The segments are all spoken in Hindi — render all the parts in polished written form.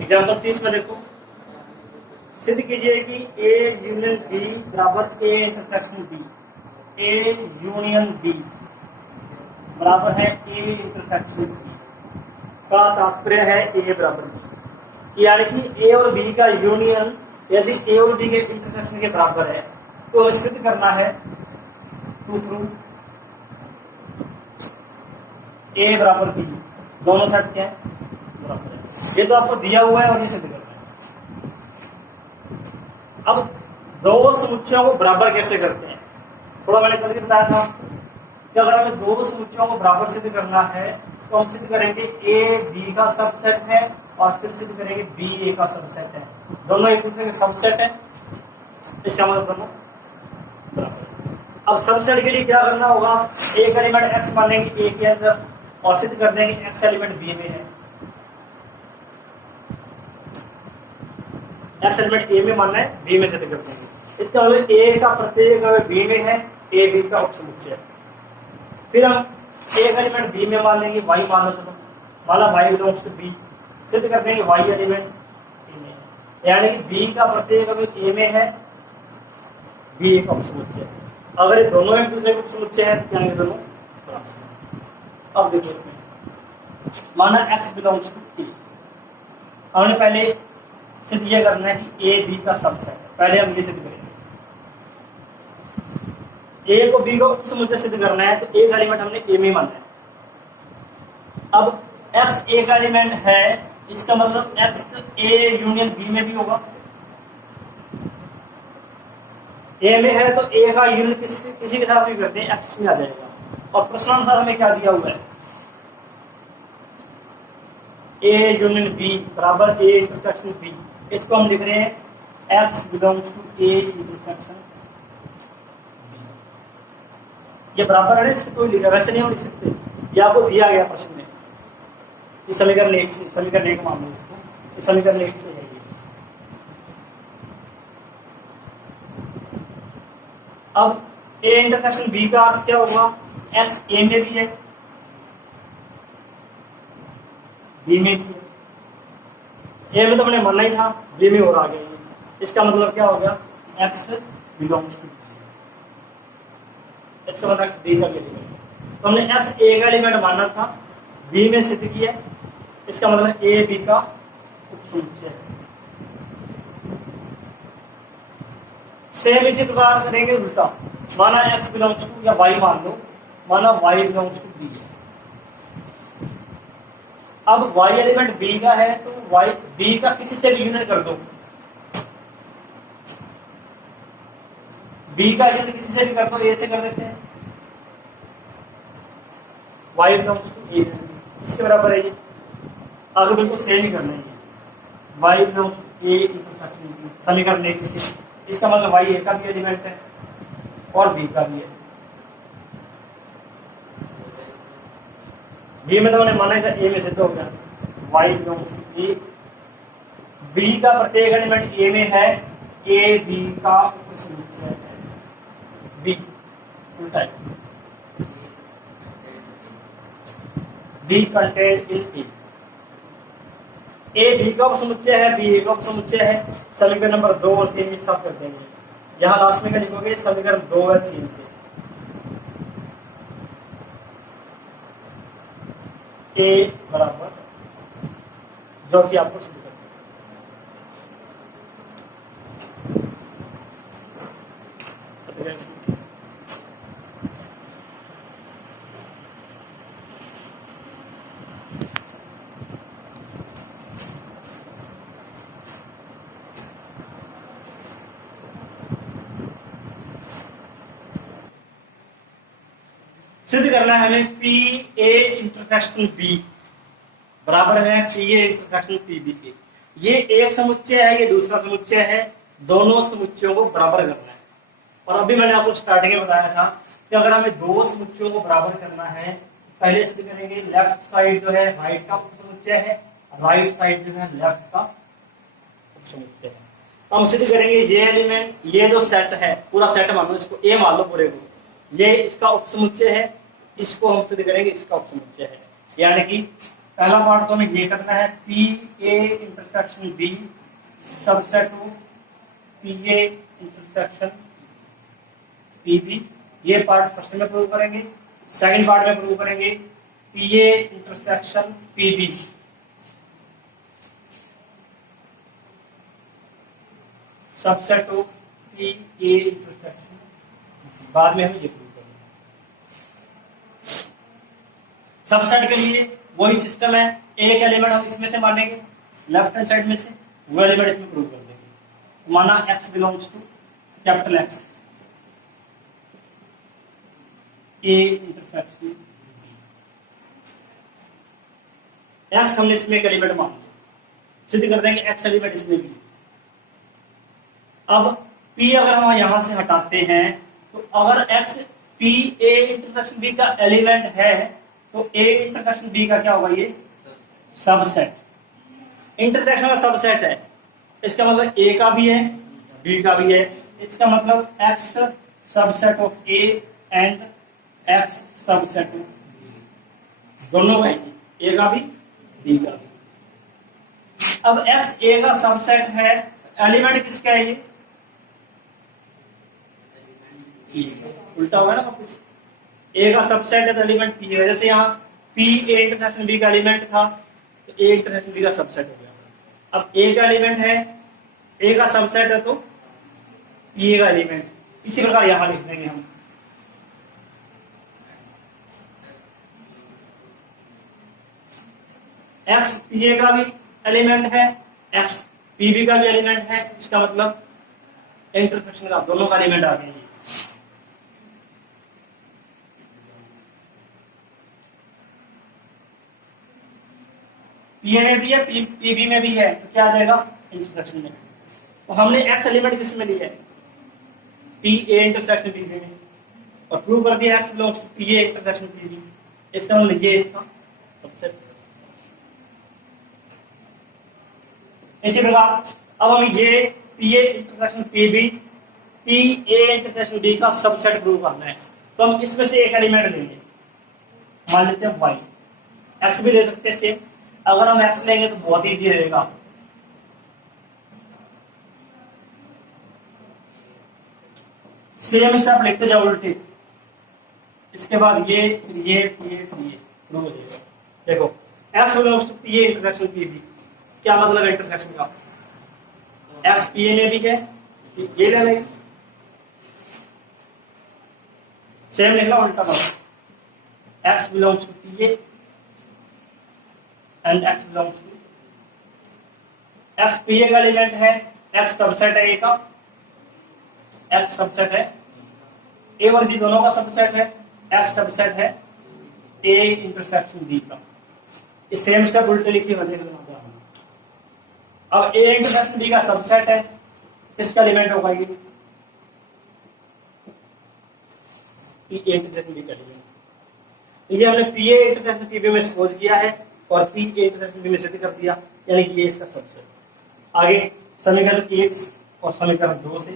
एग्जाम्पल 30 में देखो, सिद्ध कीजिए कि ए यूनियन बी बराबर A intersection B. A union B बराबर है ए इंटरसेक्शन बी का तात्पर्य है ए बराबर बी, यानी कि ए और बी का यूनियन यदि ए और बी के इंटरसेक्शन के बराबर है तो हमें सिद्ध करना है टू प्रूव ए बराबर बी, दोनों सेट क्या है बराबर है। ये तो आपको दिया हुआ है और ये सिद्ध करना है। अब दो समुच्चयों को बराबर कैसे करते हैं, थोड़ा मैंने कल बताया था कि अगर हमें दो समुच्चयों को बराबर सिद्ध करना है तो हम सिद्ध करेंगे ए बी का सबसेट है और फिर सिद्ध करेंगे बी ए का सबसेट है। दोनों एक दूसरे के सबसेट है, इसका मतलब दोनों बराबर। अब सबसेट के लिए क्या करना होगा, एक एलिमेंट एक्स मानेंगे ए के अंदर और सिद्ध कर देंगे एक्स एलिमेंट बी में है। एक्स एलिमेंट ए में मानना है, बी में सिद्ध कर देंगे। इसका मतलब ए का प्रत्येक अगर बी में है, ए बी का उपसमुच्चय है। फिर हम एक एलिमेंट बी में मान लेंगे, वाई मान लो, चलो माना वाई बिलोंग्स टू बी, सिद्ध कर देंगे वाई एलिमेंट ए में है, यानी कि बी का प्रत्येक अगर ए में है, बी ए का उपसमुच्चय है। अगर ये दोनों एक दूसरे के उपसमुच्चय है तो क्या दोनों बराबर। अब देखो इसमें माना एक्स बिलोंग्स टू ए, हमने पहले सिद्ध ये करना है कि ए बी का सबसेट है, पहले हम ये सिद्ध करेंगे। ए को बी को उपसमुच्चय सिद्ध करना है तो एक एलिमेंट हमने ए में मानना है। अब एक्स ए का एलिमेंट है, इसका मतलब एक्स ए यूनियन बी में भी होगा। ए में है तो ए का यूनियन किसी के साथ भी करते हैं, एक्स में आ जाएगा। और प्रश्नानुसार हमें क्या दिया हुआ है, ए यूनियन बी बराबर ए इंटरसेक्शन बी। इसको हम लिख रहे हैं x belongs to A intersection B. ये बराबर है, इसको कोई लिखा, वैसे नहीं हम लिख सकते, ये आपको दिया गया प्रश्न में। इस समीकरण एक से, समीकरण एक मान लो इसको, इस समीकरण एक से है ये। अब ए इंटरसेक्शन बी का अर्थ क्या होगा, एक्स ए में भी है, बी में भी है। ए में तो मैंने मानना ही था, बी में और आ गया। इसका मतलब क्या हो गया, x belongs to x one x B का एलिमेंट। तो हमने एक्स ए का एलिमेंट मानना था, बी में सिद्ध किया, इसका मतलब ए बी का उपसमुच्चय है। सेम इसी प्रकार करेंगे उल्टा, माना एक्स बिलोंग्स टू या वाई मान लो, माना वाई बिलोंग्स टू बी है। अब y एलिमेंट b का है तो y b का किसी से भी यूनियन कर दो, b का यूनियन किसी से भी कर दो, a से कर देते हैं, y बिलोंग्स टू a, इसके बराबर है ये। आगे बिल्कुल सेम ही करना है, y belongs to a intersection b, समीकरण एक इसका मतलब y a का भी एलिमेंट है और b का भी है। बी में तो मैंने माना था, ए में सिद्ध हो गया, y belongs to A. B का प्रत्येक एलिमेंट ए में है, ए बी का उपसमुच्चय है, बी उल्टा है, B content in A B का उपसमुच्चय है, बी ए का उपसमुच्चय है। समीकरण नंबर 2 और 3 एक साथ कर देंगे, यहां लास्ट में क्या लिखोगे, समीकरण 2 और 3 से ए बराबर जो कि आपको सिद्ध करना है। सिद्ध करना है हमें पी ए इंटरसेक्शन बी बराबर है P A intersection P B के। ये एक समुच्चय है, ये दूसरा समुच्चय है, दोनों समुच्चयों को बराबर करना है। और अभी मैंने आपको स्टार्टिंग में बताया था कि अगर हमें दो समुच्चयों को बराबर करना है, पहले सिद्ध करेंगे लेफ्ट साइड जो है राइट का उपसमुच्चय है, राइट साइड जो है लेफ्ट का उपसमुच्चय है। हम सिद्ध करेंगे ये एलिमेंट, ये जो सेट है, पूरा सेट मान लो, इसको ए मान लो पूरे को, ये इसका उपसमुच्चय है, इसको हम सिद्ध करेंगे इसका उपसमुच्चय है। यानी कि पहला पार्ट तो हमें ये करना है, P A intersection B subset of P A intersection P B. ये पार्ट फर्स्ट में प्रूव करेंगे। सेकंड पार्ट में प्रूव करेंगे P A intersection P B subset of P A intersection. बाद में हम ये प्रूव करेंगे। सबसेट के लिए वही सिस्टम है, एक एलिमेंट हम इसमें से मानेंगे लेफ्ट हैंड साइड में से, वो एलिमेंट इसमें प्रूव कर देंगे। माना x belongs to capital X A intersection x हमने इसमें एक एलिमेंट मान लिया, सिद्ध कर देंगे x एलिमेंट इसमें भी। अब p अगर हम यहां से हटाते हैं तो अगर x p a intersection b का एलिमेंट है तो a इंटरसेक्शन b का क्या होगा, ये सबसेट। इंटरसेक्शन का सबसेट है, इसका मतलब a का भी है b का भी है। इसका मतलब x subset of a and x subset of दोनों का है, a का भी b का भी। अब x a का सबसेट है, एलिमेंट किसका है, ये उल्टा होगा ना वापस। ए का सबसेट है तो एलिमेंट पी है। जैसे यहाँ पी ए इंटरसेक्शन बी का एलिमेंट था तो ए इंटरसेक्शन बी का सबसेट हो गया। अब ए का एलिमेंट है, ए का सबसेट है तो पी ए का एलिमेंट। इसी प्रकार यहां लिख देंगे हम एक्स पी ए का भी एलिमेंट है, एक्स पी बी का भी एलिमेंट है। इसका मतलब इंटरसेक्शन का दोनों का एलिमेंट आ गए। पी ए में भी है, पी बी में भी है, तो क्या आ जाएगा इंटरसेक्शन में। तो हमने एक्स एलिमेंट किस में लिया है, P A intersection P B में, और प्रूव कर दिया x belongs to P A intersection P B. इसका मतलब ये इसका सबसेट। इसी प्रकार अब हम ये P A intersection P B P A intersection B का सबसेट प्रूव करना है। तो हम इसमें से एक एलिमेंट लेंगे, मान लेते हैं वाई। एक्स भी ले सकते हैं सेम, अगर हम एक्स लेंगे तो बहुत इजी रहेगा। सेम स्टेप लिखते जाओ उल्टे, इसके बाद ये फिर ये फिर ये फिर ये प्रूव हो जाएगा। देखो x belongs to P A intersection P B, क्या मतलब है इंटरसेक्शन का, एक्स पी ए में भी है, ये ले लेंगे। सेम लिखना उल्टा करो, x belongs to P A and x belongs to x p a का एलिमेंट है, x सबसेट है a का, x सबसेट है a और b दोनों का सबसेट है, x सबसेट है a इंटरसेक्शन b का। इस सेम स्टेप उल्टे लिखी वजह से। अब a इंटरसेक्शन b का सबसेट है, किसका एलिमेंट होगा ये, p a इंटरसेक्शन b का एलिमेंट। ये हमने p a intersection p b में सपोज किया है और पी ए इंटरसेक्शन बी में सिद्ध कर दिया, यानी कि ये इसका सबसेट। आगे समीकरण 1 और समीकरण 2 से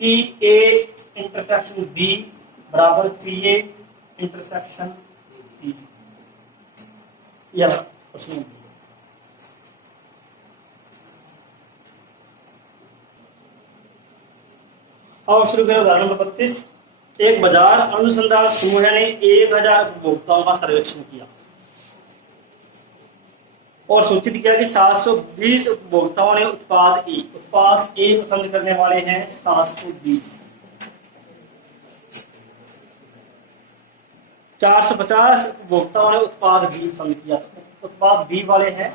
पी ए इंटरसेक्शन बी बराबर पी ए इंटरसेक्शन बी, यह क्वेश्चन। अब शुरू करें उदाहरण नंबर 32। एक बाजार अनुसंधान समूह ने 1000 उपभोक्ताओं का सर्वेक्षण किया और सूचित किया कि 720 उपभोक्ताओं ने उत्पाद ए पसंद करने वाले हैं 720। 450 उपभोक्ताओं ने उत्पाद बी पसंद किया, उत्पाद बी वाले हैं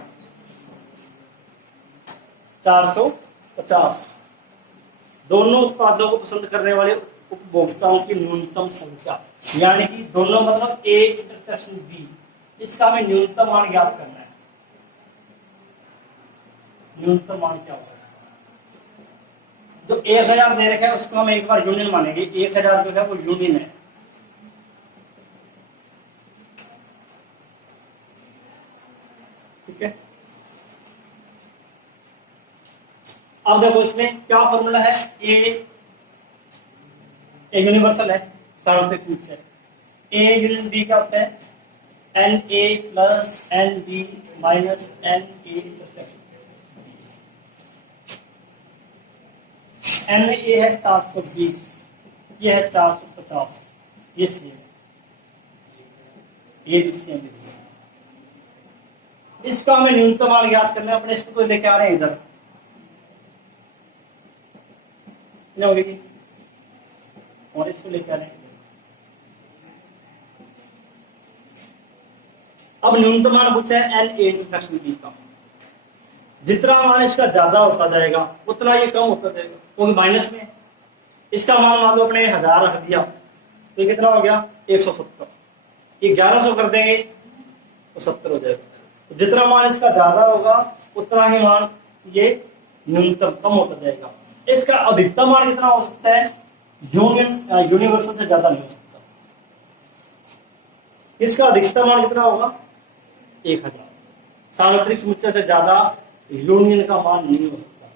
450। दोनों उत्पादों को पसंद करने वाले उपभोक्ताओं की न्यूनतम संख्या, यानी कि दोनों मतलब ए इंटरसेक्शन बी, इसका हमें न्यूनतम मान ज्ञात करना है। न्यूनतम मान क्या होगा, जो 1000 दे रखा है उसको हम एक बार यूनियन मानेंगे। 1000 जो है वो यूनियन है, ठीक है। अब देखो इसमें क्या फॉर्मूला है, ए यूनिवर्सल है, सार्वत्रिक समुच्चय। ए यूनियन बी क्या होता है? N A plus n B minus n A intersection. N A है 720, ये है 450, ये सेम, ये भी सेम। इसका हमें न्यूनतम मान ज्ञात करना है। अपने इसको तो लेके आ रहे हैं इधर, और इसको लेके आ रहे हैं। अब न्यूनतम मान पूछा है एन ए इंटरसेक्शन बी का। जितना मान इसका ज्यादा होता जाएगा उतना ये कम होता जाएगा, क्योंकि माइनस में इसका मान लो अपने 1000 रख दिया, तो ये कितना हो गया? 170। ये 1100 कर देंगे तो 70 हो जाएगा। तो जितना मान इसका ज्यादा होगा उतना ही मान ये न्यूनतम कम होता जाएगा। इसका अधिकतम मान कितना हो सकता है? यूनिवर्सल से ज्यादा नहीं हो सकता। इसका अधिकतम मान कितना होगा? 1000। सार्वत्रिक समुच्चय से ज्यादा यूनियन का मान नहीं हो सकता।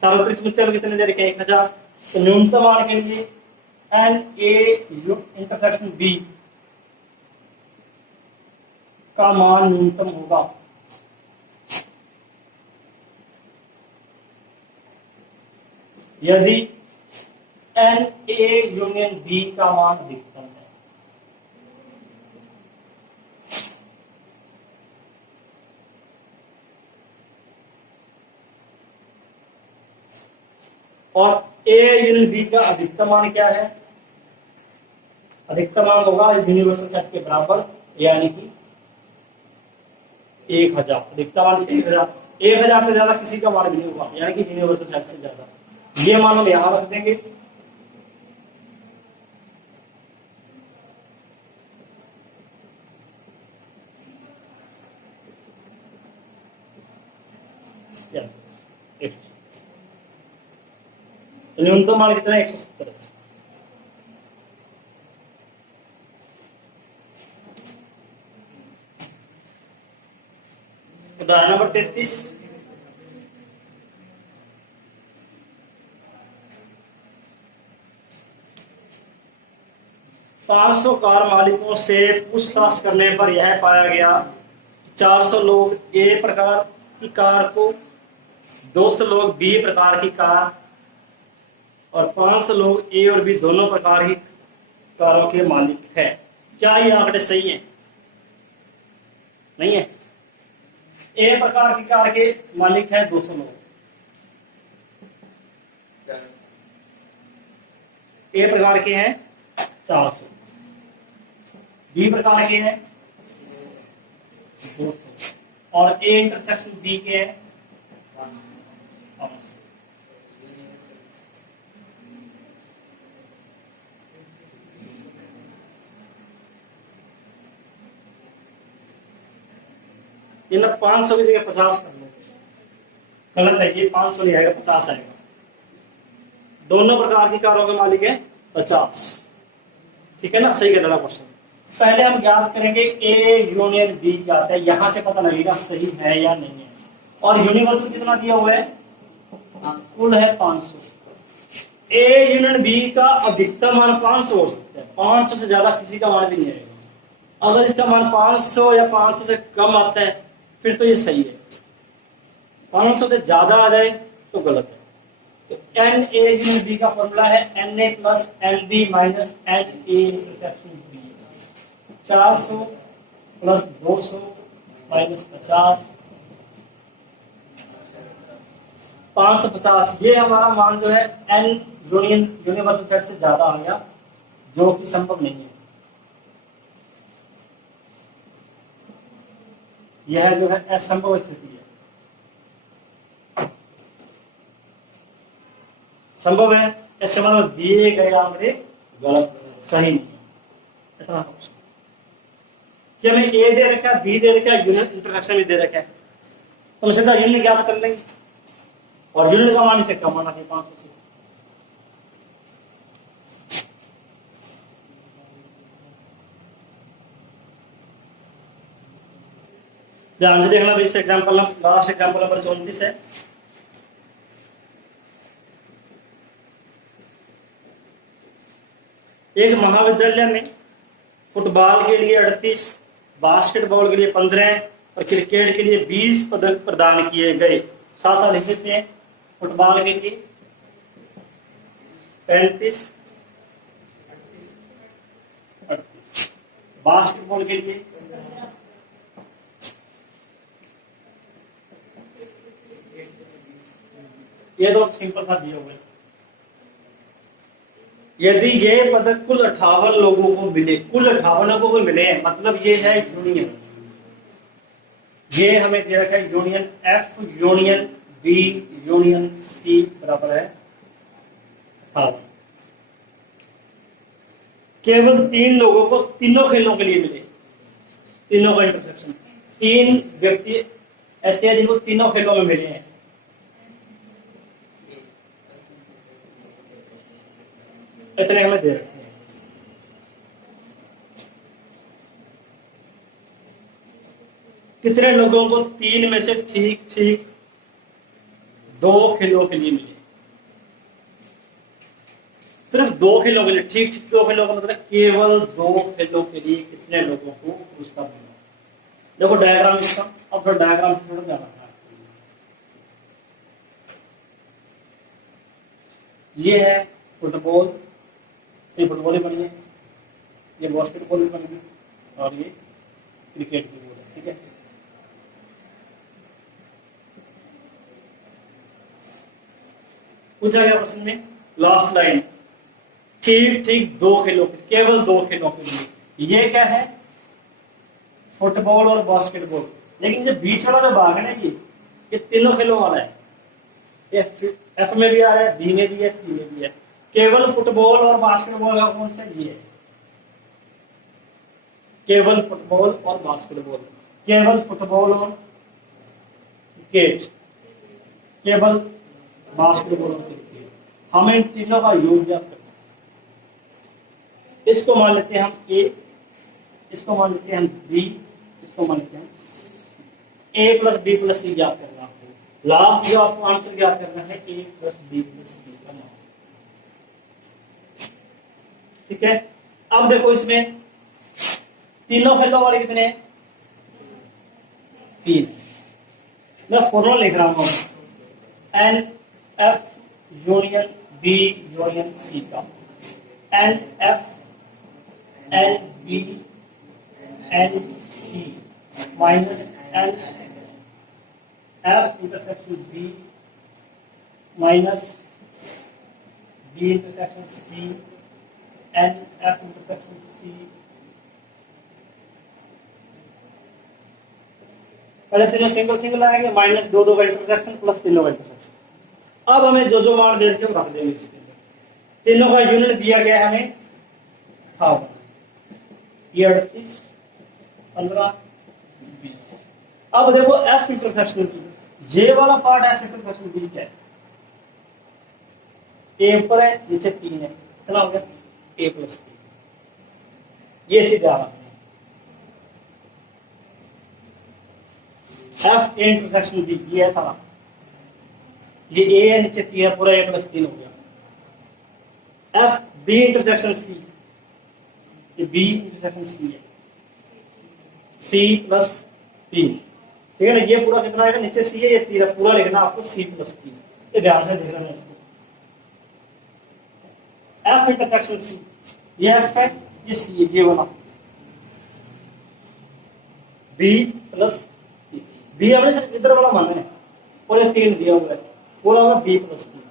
सार्वत्रिक समुच्चय में कितने दे रखे हैं? 1000। तो न्यूनतम मान के लिए एन ए इंटरसेक्शन बी का मान न्यूनतम होगा यदि एन ए यूनियन बी का मान अधिकतम है। और ए यूनियन बी का अधिकतम मान क्या है? अधिकतम मान होगा यूनिवर्सल सेट के बराबर, यानी कि 1000। अधिकतम मान 1000। 1000 से ज्यादा किसी का मान भी नहीं होगा, यानी कि यूनिवर्सल सेट से ज्यादा। ये मान हम यहां रख देंगे। न्यूनतम मान कितना है? 170। उदाहरण नंबर 33। पांच सौ कार मालिकों से पूछताछ करने पर यह पाया गया 400 लोग ए प्रकार की कार को, 200 लोग बी प्रकार की कार और 500 लोग ए और बी दोनों प्रकार की कारों के मालिक है। क्या ये आंकड़े सही हैं? नहीं है। ए प्रकार की कार के मालिक है 200 लोग, ए प्रकार के हैं 400, बी प्रकार के हैं 200 और ए इंटरसेक्शन बी के हैं 500। इन 500 की जगह 50 कर लो, गलत है। ये 500 नहीं आएगा, 50 आएगा। दोनों प्रकार की कारों के मालिक है 50। ठीक है ना? सही करना क्वेश्चन। पहले हम ज्ञात करेंगे ए यूनियन बी क्या आता है, यहां से पता लगेगा सही है या नहीं है। और यूनिवर्सल कितना दिया हुआ है? कुल है 500। ए यूनियन बी का अधिकतम मान 500 हो सकता है, 500 से ज्यादा किसी का मान भी नहीं आएगा। अगर इसका मान 500 या 500 से कम आता है फिर तो ये सही है, 500 से ज्यादा आ जाए तो गलत है। तो एन ए यूनियन बी का फॉर्मूला है n A plus n B minus n A intersection B. 400 plus 200 minus 50, 550। ये हमारा मान जो है एन यूनिवर्सल सेट से ज्यादा आ गया, जो कि संभव नहीं है। यह जो है असंभव स्थिति है। संभव है इसका मतलब दिए गए आंकड़े गलत, सही नहीं है। इतना कि हमें ए दे रखा है, बी दे रखा है, यूनिट इंटरसेक्शन भी दे रखा है, तो हम सीधा यूनिट ज्ञात कर लेंगे। और यूनिट का मान इसे कम आना चाहिए 500 से। ध्यान से देखना भाई, इस एग्जाम्पल लास्ट एग्जाम्पल नंबर 34 है। एक महाविद्यालय में फुटबॉल के लिए 38, बास्केटबॉल के लिए 15 और क्रिकेट के लिए 20 पदक प्रदान किए गए। साथ साथ लिख देते हैं। फुटबॉल के लिए 35, 38, बास्केटबॉल के लिए 20। ये दो सिंपल सा दिए हुए। यदि ये पदक कुल 58 लोगों को मिले, कुल 58 लोगों को मिले हैं, मतलब ये है यूनियन, ये हमें दे रखा है union F union B union C बराबर है 58। केवल 3 लोगों को तीनों खेलों के लिए मिले, तीनों का इंटरसेक्शन। 3 व्यक्ति ऐसे हैं जिनको तीनों खेलों में मिले हैं। इतने हमें दे रखे हैं। कितने लोगों को 3 में से ठीक ठीक 2 खेलों के लिए मिले? सिर्फ 2 खेलों के लिए, ठीक ठीक 2 खेलों का मतलब केवल 2 खेलों के लिए कितने लोगों को पुरस्कार मिला? देखो डायग्राम लिखता हूं, अब थोड़ा डायग्राम से थोड़ा जाना है। ये है फुटबॉल, ये फुटबॉल ही बनी है, ये बास्केटबॉल भी बनी है और ये क्रिकेट की बॉल है। ठीक है, पूछा गया प्रश्न में लास्ट लाइन, ठीक ठीक 2 खेलों के, केवल 2 खेलों के लिए। ये क्या है? फुटबॉल और बास्केटबॉल। लेकिन जो बीच वाला जो भाग है ना, ये तीनों खेलों वाला है। ये एफ में भी आ रहा है, बी में भी है, सी में भी है। केवल फुटबॉल और बास्केटबॉल का कौन सा? ये है केवल फुटबॉल और बास्केटबॉल, केवल फुटबॉल और क्रिकेट, केवल बास्केटबॉल और क्रिकेट। हमें इन तीनों का योग ज्ञात करना है। इसको मान लेते हैं हम ए, इसको मान लेते हैं हम बी, इसको मान लेते हैं ए प्लस बी प्लस सी ज्ञात करना है। लाभ जो आपको आंसर ज्ञात करना है ए प्लस बी प्लस सी का मान। ठीक है, अब देखो इसमें तीनों खेलों वाले कितने हैं? 3। मैं फॉर्मूला लिख रहा हूं, N F union B union C का, N F N B N C minus N F intersection B minus B intersection C N F intersection C. पहले तीनों सिंगल सिंगल आएंगे, माइनस 2 का इंटरसेक्शन प्लस तीनों का इंटरसेक्शन। अब हमें जो जो मान दे रखे हम रख देंगे इसके अंदर। तीनों का यूनिट दिया गया है हमें 1000, ये 38, 15, 20। अब देखो एफ इंटरसेक्शन बी, जे वाला पार्ट एफ इंटरसेक्शन बी क्या है? ए ऊपर है, नीचे 3 है, कितना हो गया? ए प्लस 3। ये चीज आ रहा है एफ इंटरसेक्शन बी, ये ऐसा रहा, ये ए है, नीचे 3 है, पूरा ए प्लस 3 हो गया। एफ बी इंटरसेक्शन सी, ये बी इंटरसेक्शन सी है, सी प्लस 3। ठीक है ना, ये पूरा कितना आएगा? नीचे सी है, ये 3 है, पूरा लिखना आपको सी प्लस 3। ये ध्यान से देखना है इसको। एफ इंटरसेक्शन सी, ये एफ है, ये सी है, ये वाला बी प्लस बी हमने सिर्फ इधर वाला माना है, और ये 3 दिया हुआ है, पूरा होगा बी प्लस 3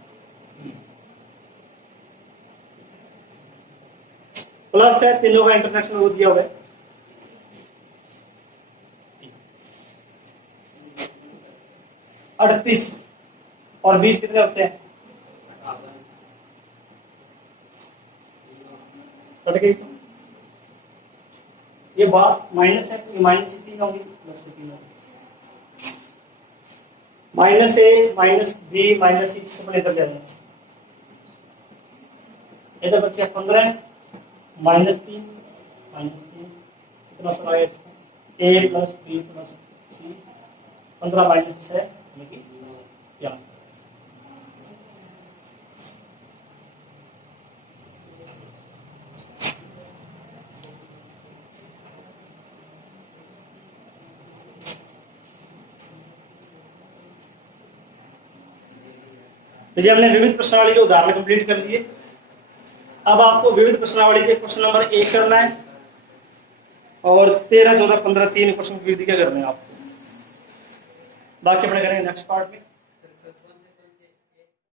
प्लस है तीनों का इंटरसेक्शन वो दिया हुआ है 38 और 20 कितने होते हैं? कट गई। ये बात माइनस है, तो माइनस 3 होगी, प्लस 3 होगी। माइनस ए माइनस बी माइनस सी अपने इधर ले लें, इधर बच्चे 15 माइनस 3 कितना सर आया इसको? ए प्लस बी प्लस सी 15 माइनस 6 क्या? जैसे हमने विविध प्रश्नावली के उदाहरण कंप्लीट कर लिए। अब आपको विविध प्रश्नावली के क्वेश्चन नंबर 1 करना है और 13, 14, 15 3 क्वेश्चन विविध के करने हैं आपको। बाकी अपने करेंगे नेक्स्ट पार्ट में।